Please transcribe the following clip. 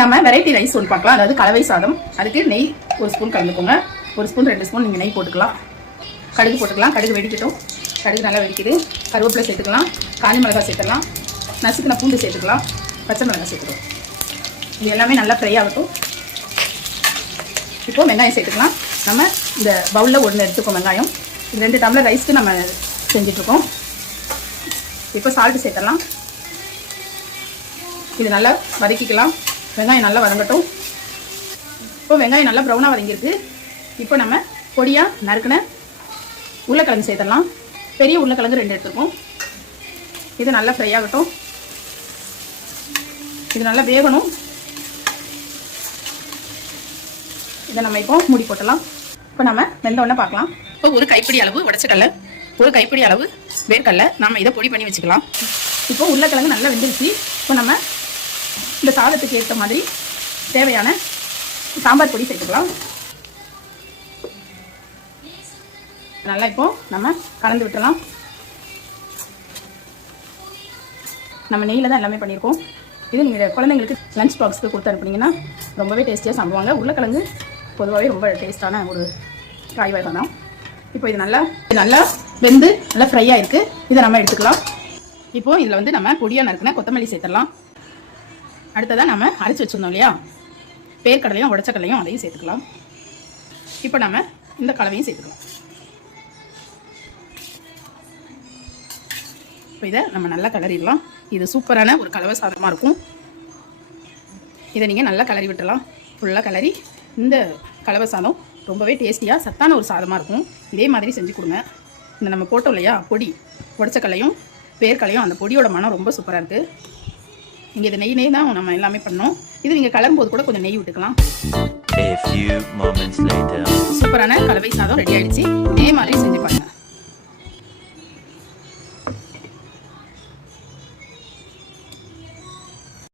நம்ம variety rice ஒன்று பார்க்கலாம். அதாவது கலவை சாதம். அதுக்கு நெய் 1 ஸ்பூன் கலந்துக்கோங்க. 1 ஸ்பூன் 2 ஸ்பூன் நீங்கள் நெய் போட்டுக்கலாம். கடுகு போட்டுக்கலாம். கடுகு வெடிக்கட்டும். கடுகு நல்லா வெடிக்குது. கருவேப்பிலை சேர்த்துக்கலாம். காஞ்ச மிளகாய் சேர்த்துக்கலாம். நசுக்கின பூண்டு சேர்த்துக்கலாம். பச்சை மிளகாய் சேர்த்துக்கலாம். இது எல்லாமே நல்லா ஃப்ரை ஆகட்டும். இப்போ வெங்காயம் சேர்த்துக்கலாம். நம்ம இந்த பவுலில் 1 எடுத்துக்கோம் வெங்காயம். 2 டம்ளர் ரைஸ்க்கு நம்ம செஞ்சிட்ருக்கோம். இப்போ சால்ட்டு சேர்த்துடலாம். இது நல்லா வதக்கிக்கலாம். வெங்காயம் நல்லா வதங்கட்டும். இப்போ வெங்காயம் நல்லா ப்ரௌனாக வதங்கிருக்கு. இப்போ நம்ம பொடியாக நறுக்கின உருளைக்கிழங்கு சேர்த்துடலாம். பெரிய உருளைக்கிழங்கு 2 எடுத்துருக்கோம். இது நல்லா ஃப்ரை ஆகட்டும். இது நல்லா வேகணும். இதை நம்ம இப்போ மூடி போட்டலாம். இப்போ நம்ம வெந்தோடனே பார்க்கலாம். இப்போ 1 கைப்பிடி அளவு உடச்சக்கடலை, 1 கைப்பிடி அளவு வேர்க்கடலை நம்ம இதை பொடி பண்ணி வச்சுக்கலாம். இப்போ உருளைக்கிழங்கு நல்லா வெந்துருச்சு. இப்போ நம்ம இந்த சாதத்துக்கு ஏற்ற மாதிரி தேவையான சாம்பார் பொடி சேர்த்துக்கலாம். நல்லா இப்போ நம்ம கலந்து விட்டுலாம். நம்ம நெய்யில் தான் எல்லாமே பண்ணியிருக்கோம். இது நீங்கள் குழந்தைங்களுக்கு லஞ்ச் பாக்ஸுக்கு கொடுத்து அனுப்புனீங்கன்னா ரொம்பவே டேஸ்டியாக சாப்பிடுவாங்க. உருளைக்கிழங்கு பொதுவாகவே ரொம்ப டேஸ்டான ஒரு காய் வகை தான். இப்போ இது நல்லா வெந்து நல்லா ஃப்ரை ஆகிருக்கு. இதை நம்ம எடுத்துக்கலாம். இப்போது இதில் வந்து நம்ம பொடியாக நறுக்கின கொத்தமல்லி சேர்த்துடலாம். அடுத்ததாக நம்ம அரைச்சி வச்சுருந்தோம் இல்லையா, பேர்க்கடலையும் உடச்சக்கடலையும் அதையும் சேர்த்துக்கலாம். இப்போ நம்ம இந்த கலவையும் சேர்த்துக்கலாம். இப்போ இதை நம்ம நல்லா கிளறிடலாம். இது சூப்பரான ஒரு கலவை சாதமாக இருக்கும். இதை நீங்கள் நல்லா கிளறி விட்டுடலாம். ஃபுல்லாக கிளறி இந்த கலவை சாதம் ரொம்பவே டேஸ்டியாக சத்தான ஒரு சாதமாக இருக்கும். இதே மாதிரி செஞ்சு கொடுங்க. இந்த நம்ம போட்டோம் இல்லையா பொடி, உடச்சக்கல்லையும் பேர்க்கடலையும், அந்த பொடியோட மனம் ரொம்ப சூப்பராக இருக்குது. இங்கே இது நெய் தான் நம்ம எல்லாமே பண்ணோம். இது நீங்கள் கலரும் போது கூட கொஞ்சம் நெய் விட்டுக்கலாம். சூப்பரான கலவை சாதம் ரெடி ஆகிடுச்சு. இதே மாதிரி செஞ்சு பாருங்கள்.